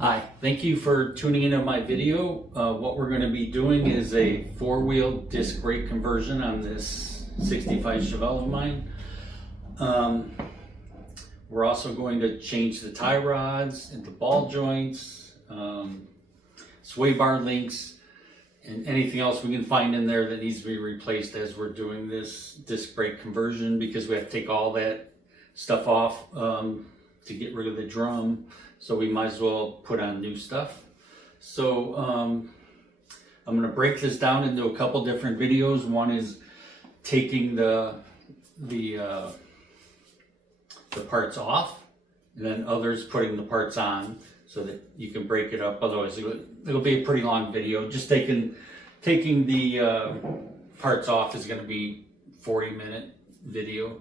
Hi, thank you for tuning into my video. What we're going to be doing is a four-wheel disc brake conversion on this 65 Chevelle of mine. We're also going to change the tie rods and the ball joints, sway bar links, and anything else we can find in there that needs to be replaced as we're doing this disc brake conversion, because we have to take all that stuff off to get rid of the drum. So we might as well put on new stuff. So I'm going to break this down into a couple different videos. One is taking the parts off, and then others putting the parts on so that you can break it up. Otherwise it'll be a pretty long video. Just taking the parts off is going to be 40-minute video.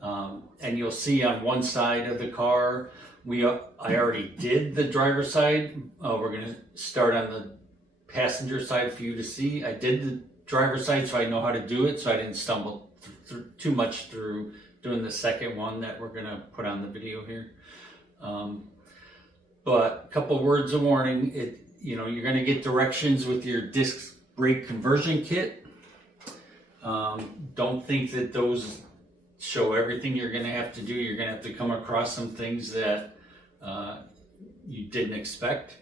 And you'll see on one side of the car, I already did the driver's side. We're going to start on the passenger side for you to see. I did the driver's side so I know how to do it, so I didn't stumble too much through doing the second one that we're going to put on the video here. But a couple words of warning. You're going to get directions with your disc brake conversion kit. Don't think that those show everything you're going to have to do. You're going to have to come across some things that you didn't expect.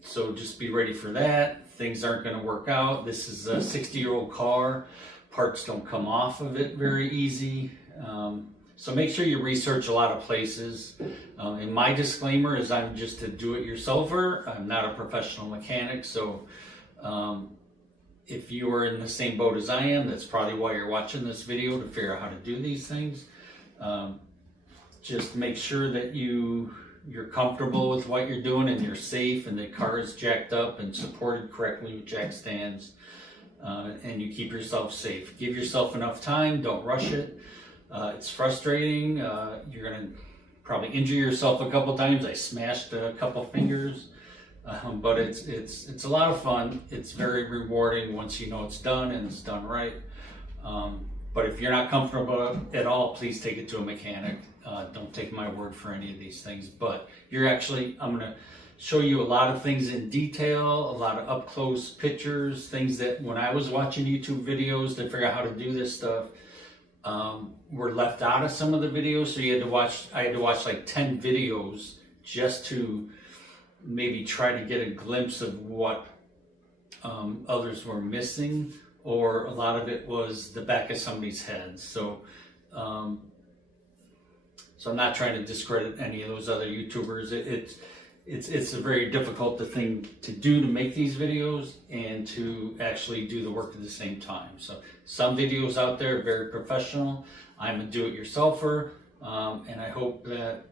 So just be ready for that. Things aren't going to work out. This is a 60-year-old car. Parts don't come off of it very easy. So make sure you research a lot of places. And my disclaimer is I'm just a do-it-yourselfer. I'm not a professional mechanic. So if you are in the same boat as I am, that's probably why you're watching this video, to figure out how to do these things. Just make sure that you're comfortable with what you're doing and you're safe, and the car is jacked up and supported correctly with jack stands, and you keep yourself safe. Give yourself enough time. Don't rush it. It's frustrating. You're going to probably injure yourself a couple times. I smashed a couple fingers. But it's a lot of fun. It's very rewarding once you know it's done and it's done right. But if you're not comfortable at all, please take it to a mechanic. Don't take my word for any of these things. But I'm going to show you a lot of things in detail, a lot of up close pictures, things that when I was watching YouTube videos to figure out how to do this stuff, were left out of some of the videos. So I had to watch like 10 videos just to maybe try to get a glimpse of what others were missing, or a lot of it was the back of somebody's head. So I'm not trying to discredit any of those other YouTubers. It's a very difficult thing to do, to make these videos and to actually do the work at the same time. So some videos out there are very professional. I'm a do-it-yourselfer, and I hope that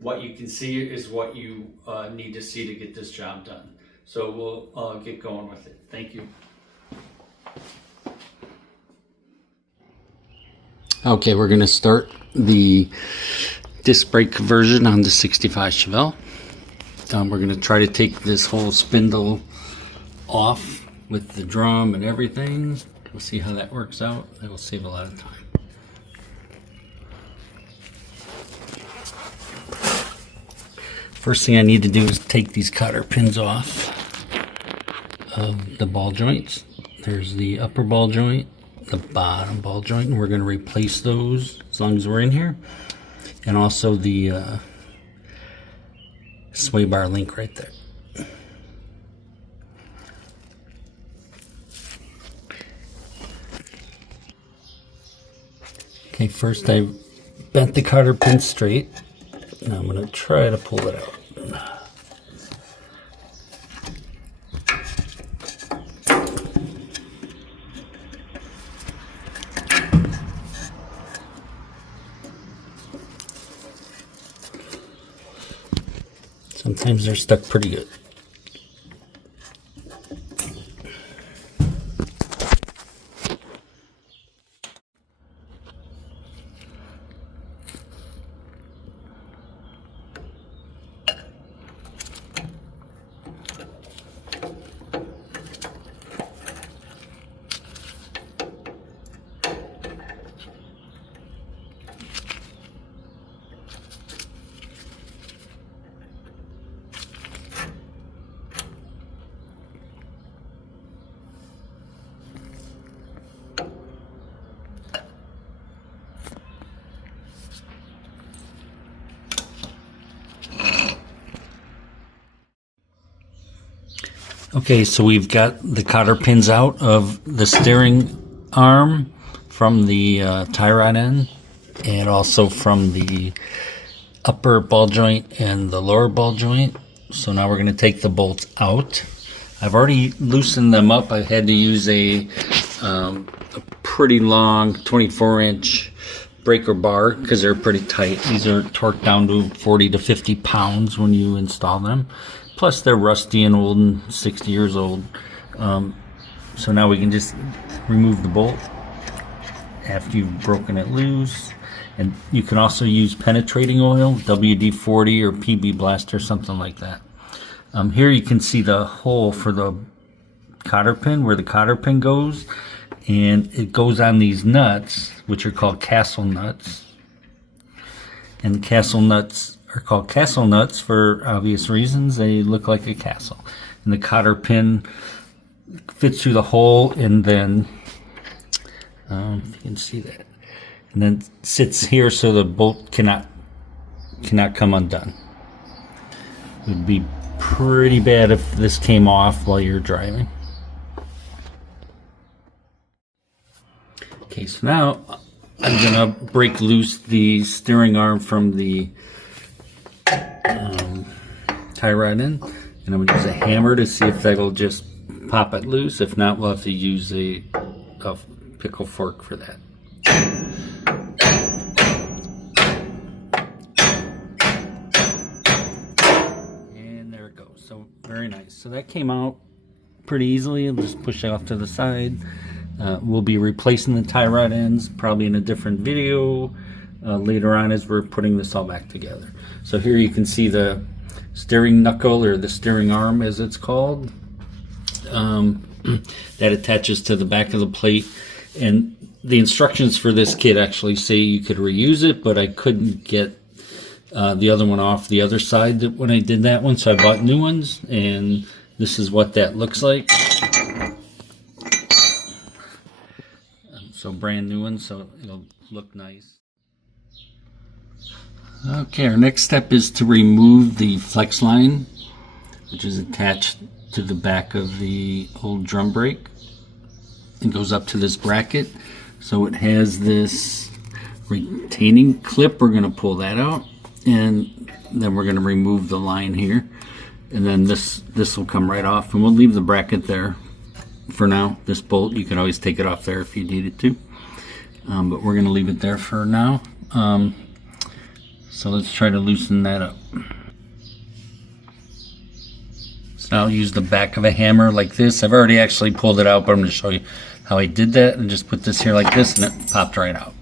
what you can see is what you need to see to get this job done. So we'll get going with it. Thank you. Okay, we're going to start the disc brake conversion on the 65 Chevelle. We're going to try to take this whole spindle off with the drum and everything. We'll see how that works out. That will save a lot of time. First thing I need to do is take these cotter pins off of the ball joints. There's the upper ball joint, the bottom ball joint, and we're going to replace those as long as we're in here. And also the sway bar link right there. Okay, first I bent the cotter pin straight. Now I'm going to try to pull it out. Sometimes they're stuck pretty good. Okay, so we've got the cotter pins out of the steering arm from the tie rod end, and also from the upper ball joint and the lower ball joint. So now we're going to take the bolts out. I've already loosened them up. I had to use a pretty long 24-inch breaker bar because they're pretty tight. These are torqued down to 40 to 50 pounds when you install them. Plus they're rusty and old and 60 years old. So now we can just remove the bolt after you've broken it loose. And you can also use penetrating oil, WD-40 or PB Blast or something like that. Here you can see the hole for the cotter pin, where the cotter pin goes, and it goes on these nuts, which are called castle nuts. And the castle nuts are called castle nuts for obvious reasons. They look like a castle. And the cotter pin fits through the hole, and then if you can see that, and then sits here so the bolt cannot come undone. It would be pretty bad if this came off while you're driving. Okay, so now I'm gonna break loose the steering arm from the tie rod end, and I'm gonna use a hammer to see if that'll just pop it loose. If not, we'll have to use a pickle fork for that. And there it goes. So very nice. So that came out pretty easily. I'll just push it off to the side. We'll be replacing the tie rod ends probably in a different video later on as we're putting this all back together. So here you can see the steering knuckle, or the steering arm as it's called, that attaches to the back of the plate. And the instructions for this kit actually say you could reuse it, but I couldn't get the other one off the other side when I did that one, so I bought new ones, and this is what that looks like. So brand new ones, so it'll look nice. Okay, our next step is to remove the flex line, which is attached to the back of the old drum brake. It goes up to this bracket. So it has this retaining clip. We're going to pull that out, and then we're going to remove the line here, and then this will come right off, and we'll leave the bracket there for now. This bolt, you can always take it off there if you needed to, but we're going to leave it there for now. So let's try to loosen that up. So I'll use the back of a hammer like this. I've already actually pulled it out, but I'm going to show you how I did that, and just put this here like this, and it popped right out.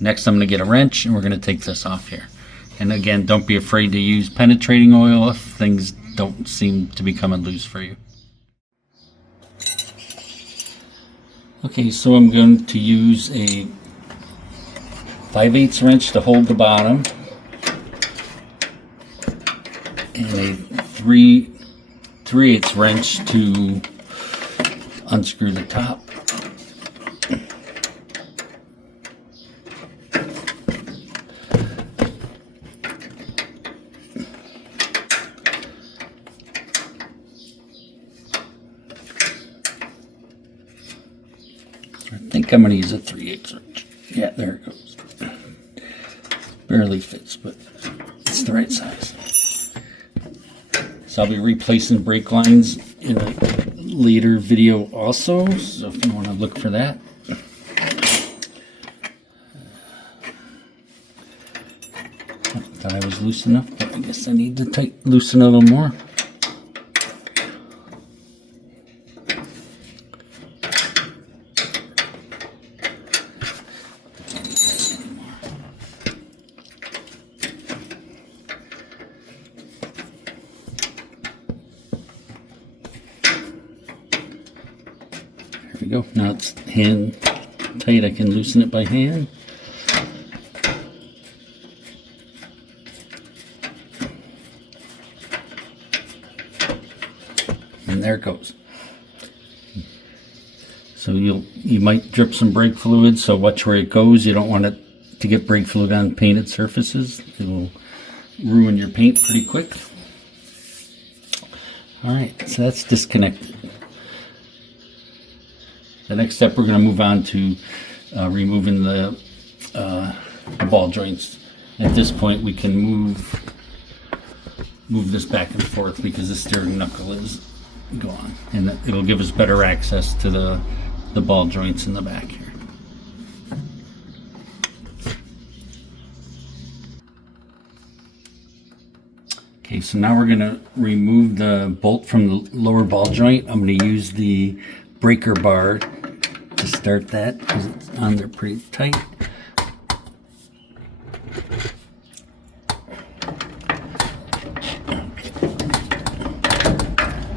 Next I'm going to get a wrench, and we're going to take this off here. And again, don't be afraid to use penetrating oil if things don't seem to be coming loose for you. Okay, so I'm going to use a 5/8 wrench to hold the bottom, and a 3/8 wrench to unscrew the top. I think I'm going to use a 3/8 wrench. Yeah, there it goes. Barely fits, but it's the right size. So I'll be replacing brake lines in a later video also, so if you want to look for that. I thought I was loose enough, but I guess I need to loosen a little more. There we go. Now it's hand tight. I can loosen it by hand. And there it goes. So you might drip some brake fluid, so watch where it goes. You don't want it to get brake fluid on painted surfaces. It will ruin your paint pretty quick. All right, so that's disconnected. The next step, we're going to move on to removing the ball joints. At this point, we can move this back and forth because the steering knuckle is gone, and it'll give us better access to the ball joints in the back here. Okay, so now we're going to remove the bolt from the lower ball joint. I'm going to use the breaker bar to start that because it's on there pretty tight.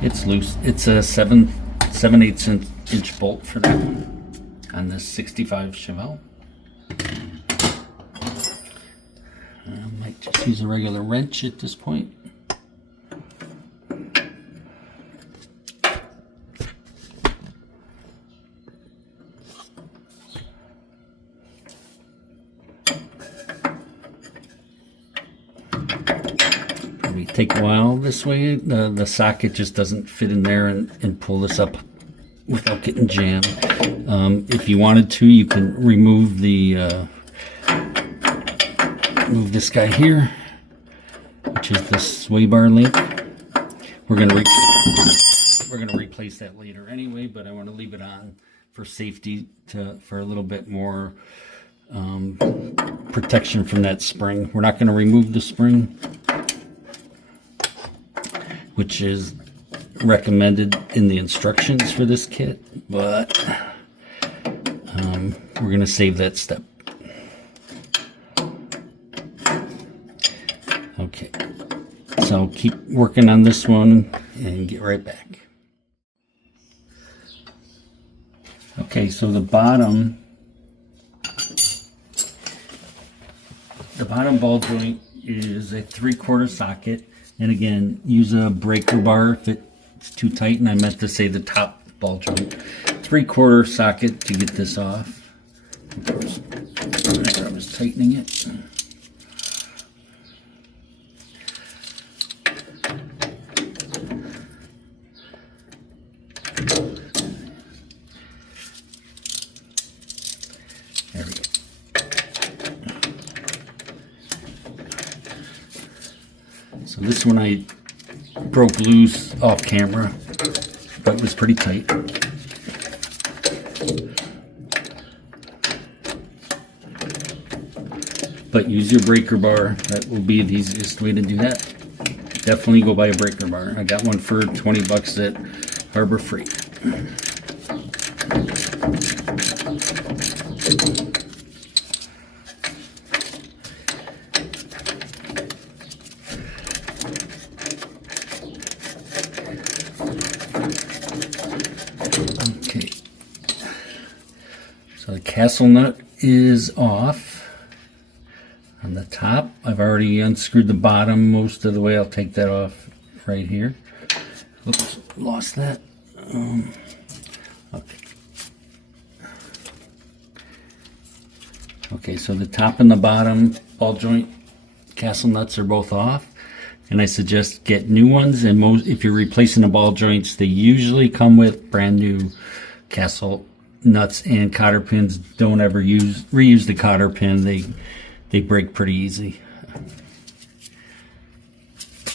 It's loose. It's a 7/8 inch bolt for that one on this 65 Chevelle. I might just use a regular wrench at this point. Take a while this way. The socket just doesn't fit in there and pull this up without getting jammed. If you wanted to, you can remove the move this guy here, which is the sway bar link. We're gonna replace that later anyway, but I want to leave it on for safety for a little bit more protection from that spring. We're not going to remove the spring, which is recommended in the instructions for this kit, but we're going to save that step. Okay, so keep working on this one and get right back. Okay, so the bottom ball joint is a 3/4 socket. And again, use a breaker bar if it's too tight, and I meant to say the top ball joint. 3/4 socket to get this off. Of course, whenever I was tightening it. There we go. So this one I broke loose off camera, but it was pretty tight. But use your breaker bar. That will be the easiest way to do that. Definitely go buy a breaker bar. I got one for 20 bucks at Harbor Freight. Okay, so the castle nut is off on the top. I've already unscrewed the bottom most of the way. I'll take that off right here. Oops, lost that. Okay. Okay, so the top and the bottom ball joint castle nuts are both off. And I suggest get new ones, and if you're replacing the ball joints, they usually come with brand new castle nuts and cotter pins. Don't ever reuse the cotter pin. They break pretty easy.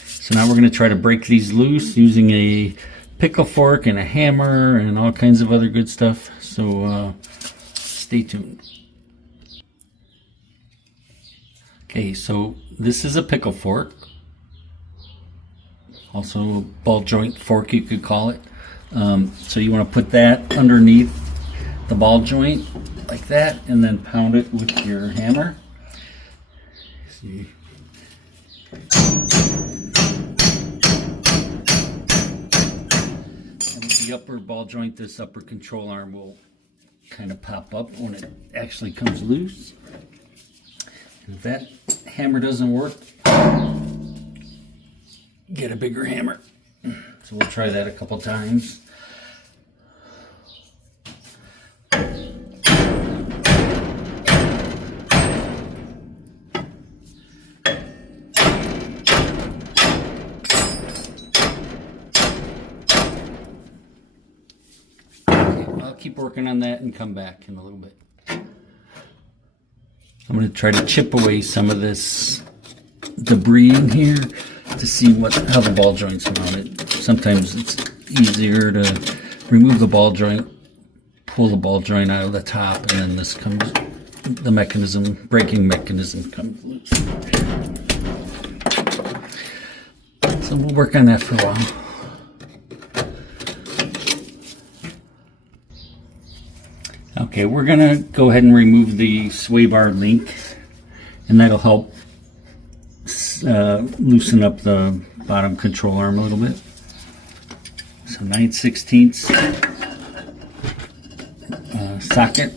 So now we're going to try to break these loose using a pickle fork and a hammer and all kinds of other good stuff. So stay tuned. Okay, so this is a pickle fork. Also a ball joint fork, you could call it. So you want to put that underneath the ball joint like that, and then pound it with your hammer. See. And with the upper ball joint, this upper control arm will kind of pop up when it actually comes loose. And if that hammer doesn't work, get a bigger hammer. So we'll try that a couple times. working on that and come back in a little bit. I'm going to try to chip away some of this debris in here to see how the ball joint's mounted. Sometimes it's easier to remove the ball joint, pull the ball joint out of the top, and then this comes, the mechanism, braking mechanism comes loose. So we'll work on that for a while. Okay, we're gonna go ahead and remove the sway bar link, and that'll help loosen up the bottom control arm a little bit. So 9/16 socket,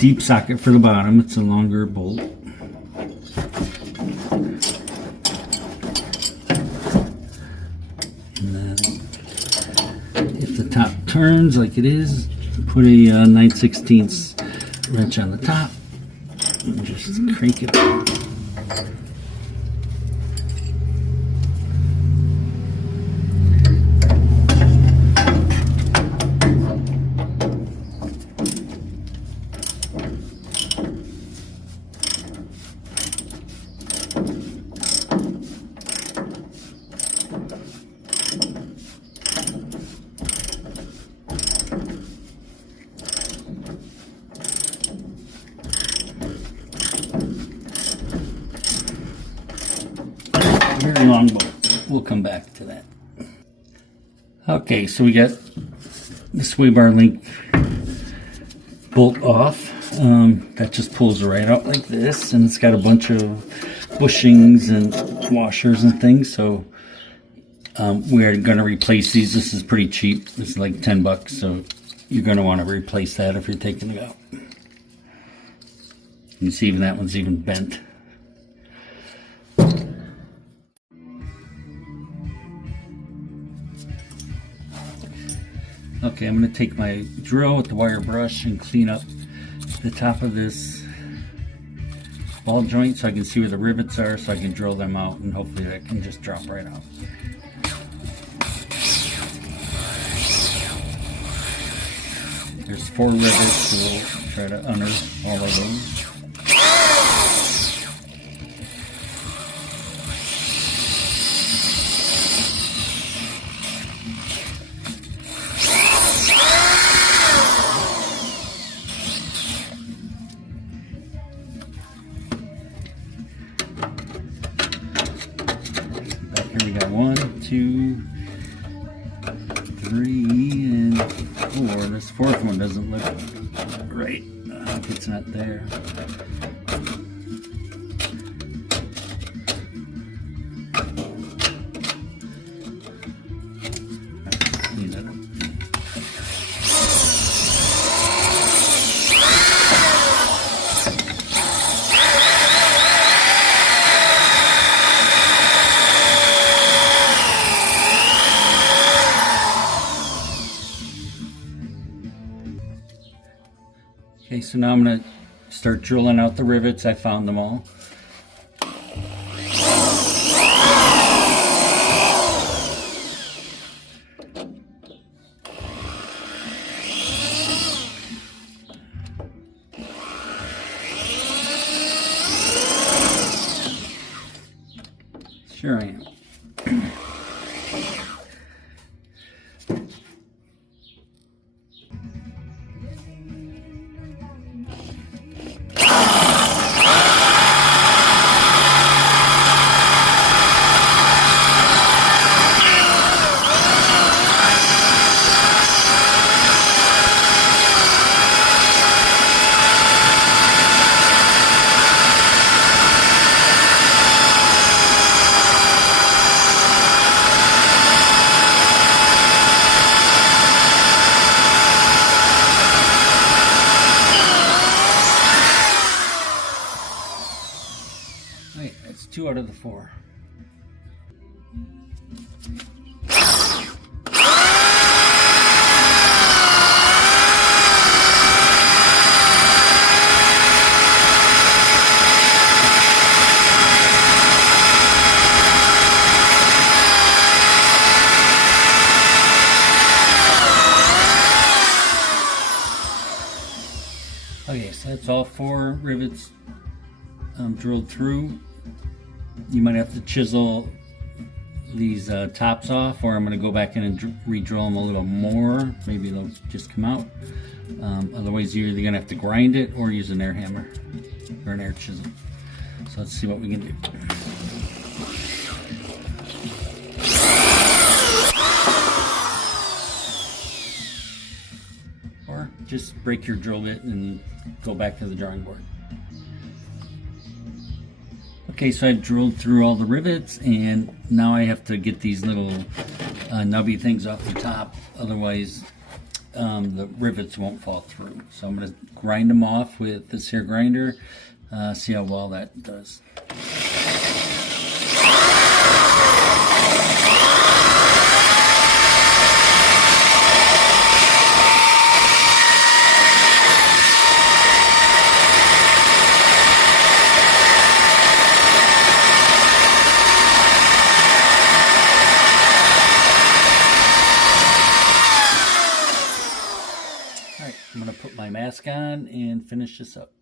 deep socket for the bottom. It's a longer bolt. And then if the top turns like it is, put a 9/16 wrench on the top and just crank it out. Very long bolt. We'll come back to that. Okay, so we got the sway bar link bolt off. That just pulls right out like this, and it's got a bunch of bushings and washers and things. So we're going to replace these. This is pretty cheap. This is like 10 bucks. So you're going to want to replace that if you're taking it out. You can see even that one's even bent. Okay, I'm going to take my drill with the wire brush and clean up the top of this ball joint so I can see where the rivets are, so I can drill them out, and hopefully that can just drop right out. There's 4 rivets, so we'll try to unearth all of those. Here we got 1, 2, 3, and 4. This 4th one doesn't look right. It's not there. Clean that up. Okay, so now I'm going to start drilling out the rivets. I found them all. Sure I am. Wait, that's 2 out of the 4. all 4 rivets drilled through, you might have to chisel these tops off, or I'm going to go back in and re-drill them a little more. Maybe they'll just come out. Otherwise, you're either going to have to grind it or use an air hammer or an air chisel. So let's see what we can do. Or just break your drill bit and go back to the drawing board. Okay, so I've drilled through all the rivets, and now I have to get these little nubby things off the top. Otherwise, the rivets won't fall through. So I'm going to grind them off with this here grinder. See how well that does. Alright, I'm going to put my mask on and finish this up.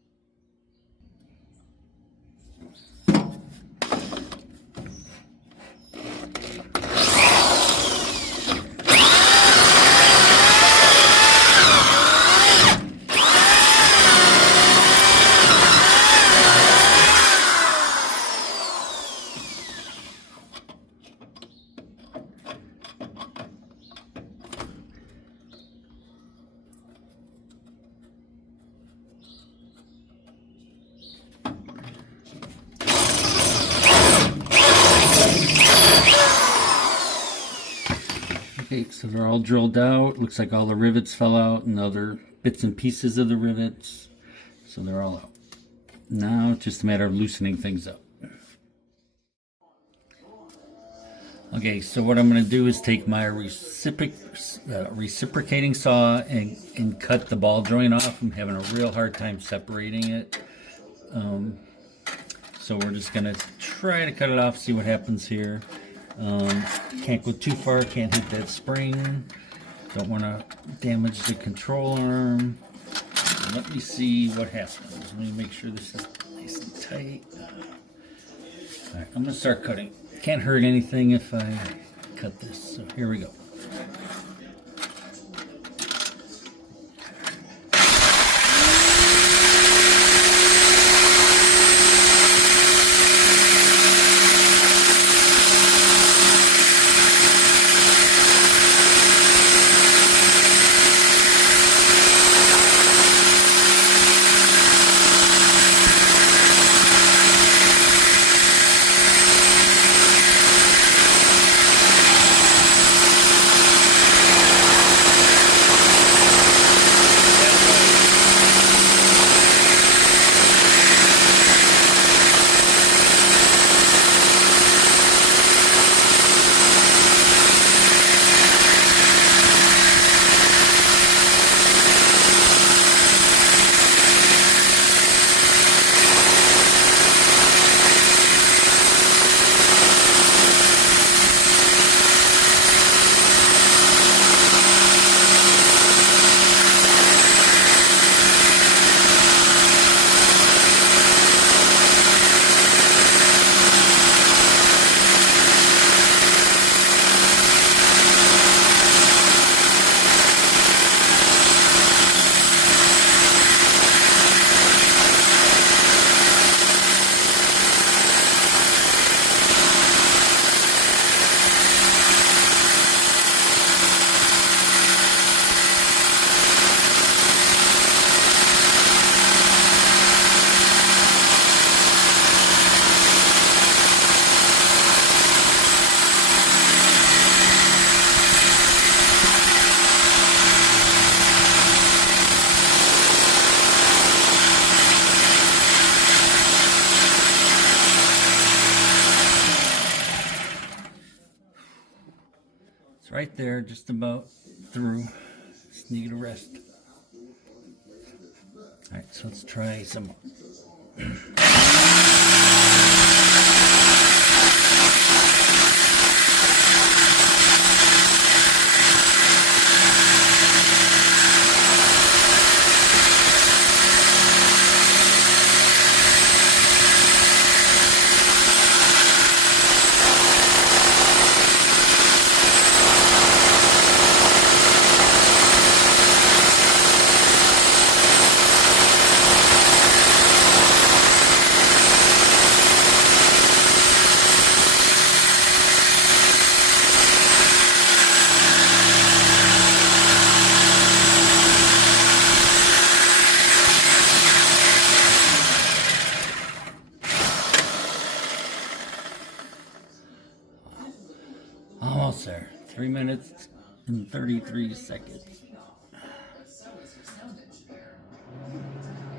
Okay, so they're all drilled out. Looks like all the rivets fell out and other bits and pieces of the rivets. So they're all out. Now it's just a matter of loosening things up. Okay, so what I'm going to do is take my reciprocating saw and cut the ball joint off. I'm having a real hard time separating it. So we're just going to try to cut it off, see what happens here. Can't go too far, can't hit that spring. Don't want to damage the control arm. Let me see what happens. Let me make sure this is nice and tight. Alright, I'm going to start cutting. Can't hurt anything if I cut this. So here we go. Right there, just about through. Just need a rest. Alright, so let's try some more. almost there. 3 minutes and 33 seconds.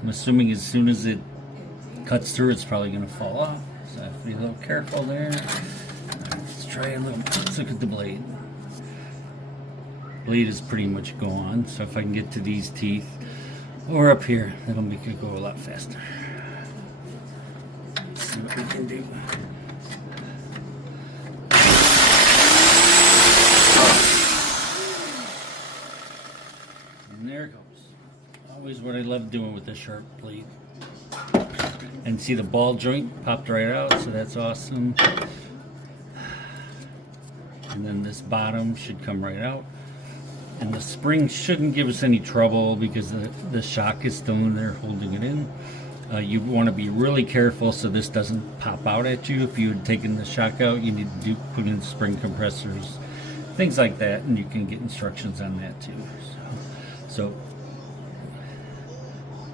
I'm assuming as soon as it cuts through, it's probably going to fall off. So I have to be a little careful there. Let's try a little. Let's look at the blade. Blade is pretty much gone. So if I can get to these teeth or up here, that'll make it go a lot faster. Let's see what we can do. And there it goes. Always what I love doing with the sharp blade. And see the ball joint popped right out, so that's awesome. And then this bottom should come right out. And the spring shouldn't give us any trouble because the shock is still in there holding it in. You want to be really careful so this doesn't pop out at you. If you had taken the shock out, you need to put in spring compressors, things like that, and you can get instructions on that too. So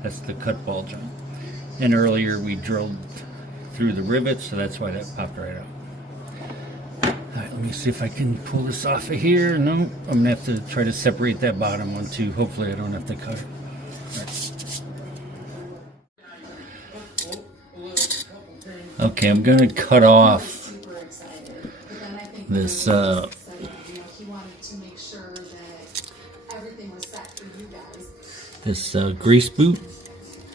that's the cut ball joint. And earlier we drilled through the rivets, so that's why that popped right out. Alright, let me see if I can pull this off of here. No, I'm going to have to try to separate that bottom one too. Hopefully I don't have to cut it. Right. Okay, I'm going to cut off this grease boot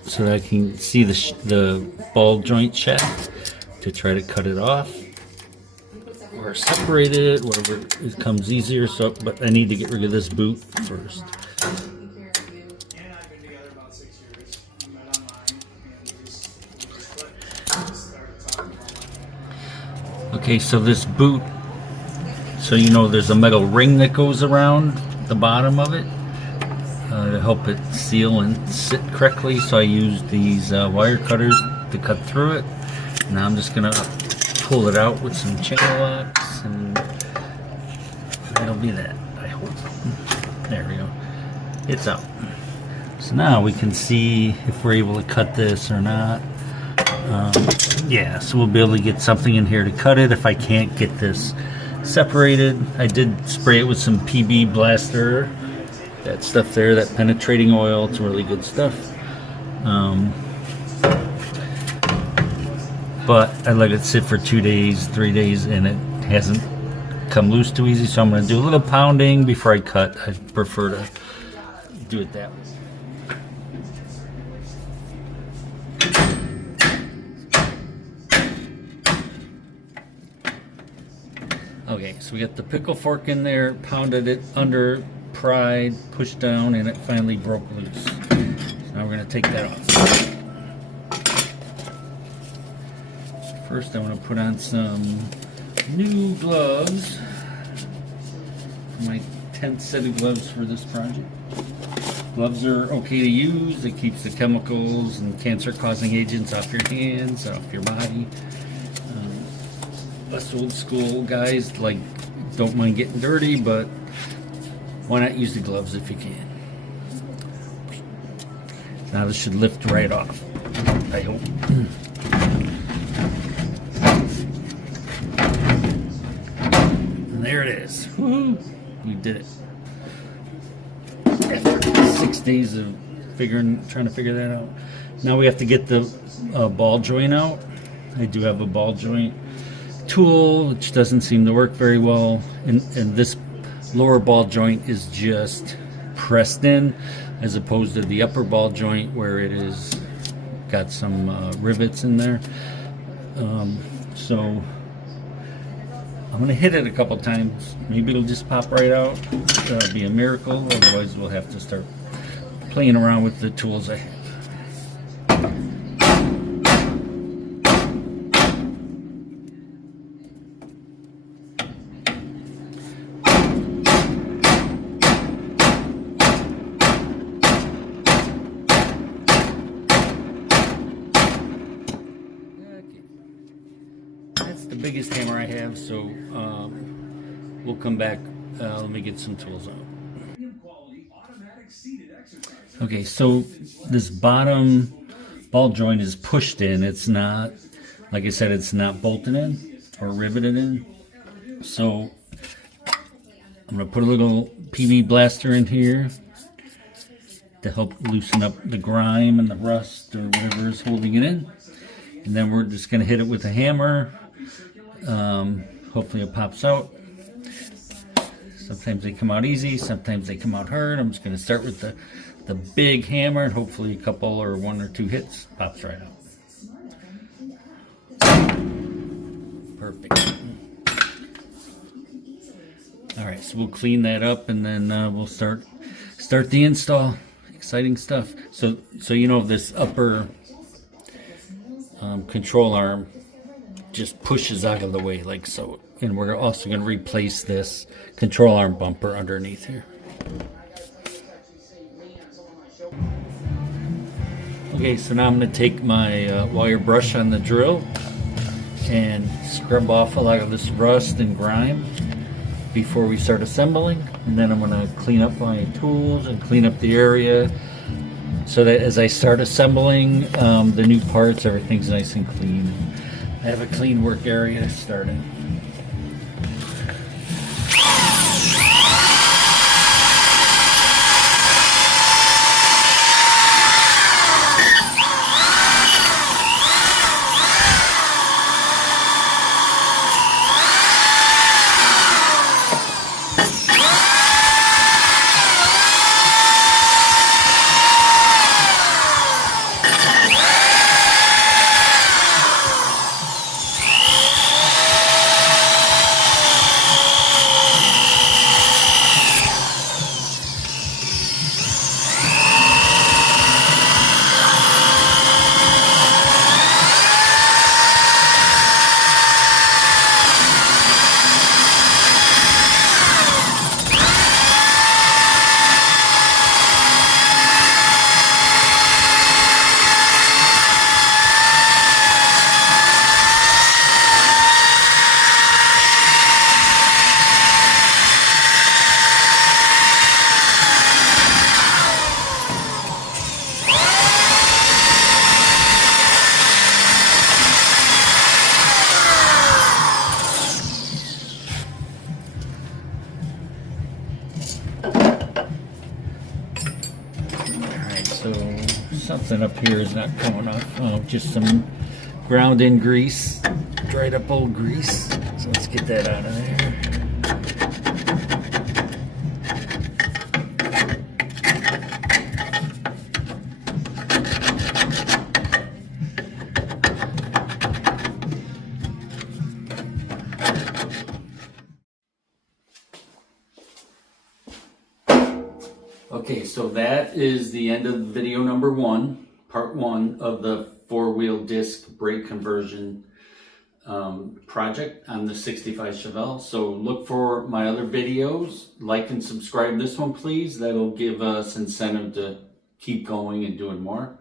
so that I can see the ball joint shaft to try to cut it off or separate it, whatever it comes easier. So, but I need to get rid of this boot first. Okay, so this boot, so you know there's a metal ring that goes around the bottom of it to help it seal and sit correctly. So I use these wire cutters to cut through it. Now I'm just gonna pull it out with some channel locks, and that'll be that, I hope. There we go. It's out. So now we can see if we're able to cut this or not. Yeah, so we'll be able to get something in here to cut it. If I can't get this separated, I did spray it with some PB Blaster. That stuff there, that penetrating oil, it's really good stuff. But I let it sit for 2 days, 3 days, and it hasn't come loose too easy. So I'm going to do a little pounding before I cut. I prefer to do it that way. Okay, so we got the pickle fork in there, pounded it under, pried, pushed down, and it finally broke loose. So now we're going to take that off. First I want to put on some new gloves, my 10th set of gloves for this project. Gloves are okay to use. It keeps the chemicals and cancer-causing agents off your hands, off your body. Us old school guys don't mind getting dirty, but why not use the gloves if you can? Now this should lift right off, I hope. And there it is. Woohoo! We did it. After 6 days of trying to figure that out. Now we have to get the ball joint out. I do have a ball joint tool, which doesn't seem to work very well, and this lower ball joint is just pressed in, as opposed to the upper ball joint where it is got some rivets in there. So I'm gonna hit it a couple times. Maybe it'll just pop right out. That'll be a miracle. Otherwise we'll have to start playing around with the tools I have. The biggest hammer I have, so we'll come back. Let me get some tools out. Okay, so this bottom ball joint is pushed in. It's not, like I said, it's not bolted in or riveted in. So I'm going to put a little PB blaster in here to help loosen up the grime and the rust or whatever is holding it in. And then we're just going to hit it with a hammer. Hopefully it pops out. Sometimes they come out easy, sometimes they come out hard. I'm just going to start with the big hammer, and hopefully a couple or one or two hits pops right out. Perfect. All right, so we'll clean that up, and then we'll start the install. Exciting stuff. So you know, this upper control arm just pushes out of the way like so, and we're also going to replace this control arm bumper underneath here. Okay, so now I'm going to take my wire brush on the drill and scrub off a lot of this rust and grime before we start assembling. And then I'm going to clean up my tools and clean up the area so that as I start assembling the new parts, everything's nice and clean. I have a clean work area starting. So something up here is not coming off. Oh, just some ground in grease, dried up old grease. So let's get that out of there. Okay, so that is the end of video number 1, part 1 of the 4-wheel disc brake conversion project on the 65 Chevelle. So look for my other videos, like and subscribe this one please. That'll give us incentive to keep going and doing more.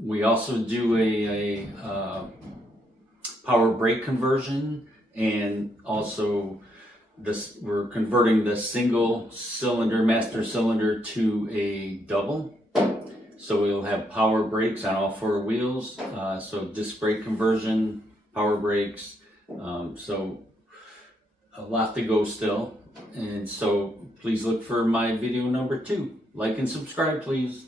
We also do a power brake conversion, and also we're converting the single cylinder, master cylinder, to a double. So we'll have power brakes on all 4 wheels. So disc brake conversion, power brakes. So a lot to go still. And so please look for my video number 2. Like and subscribe, please.